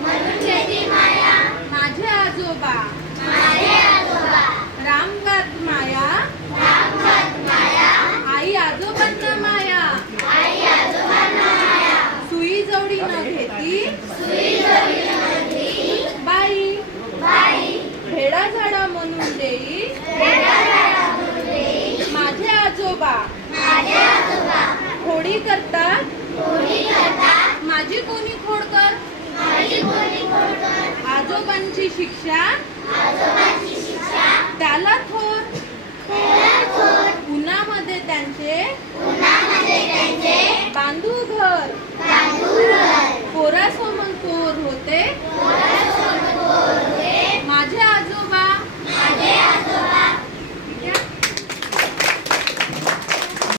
माझे आजोबा। रामगात माया। आई आजोबांना माया। सुई जवळी न घेती। बाई। भेडा झाडा म्हणून देई। माझे आजोबा। होडी करतात। माझी कोणी आजोबांची शिक्षा. त्याला थोर. उन्हामध्ये त्यांचे.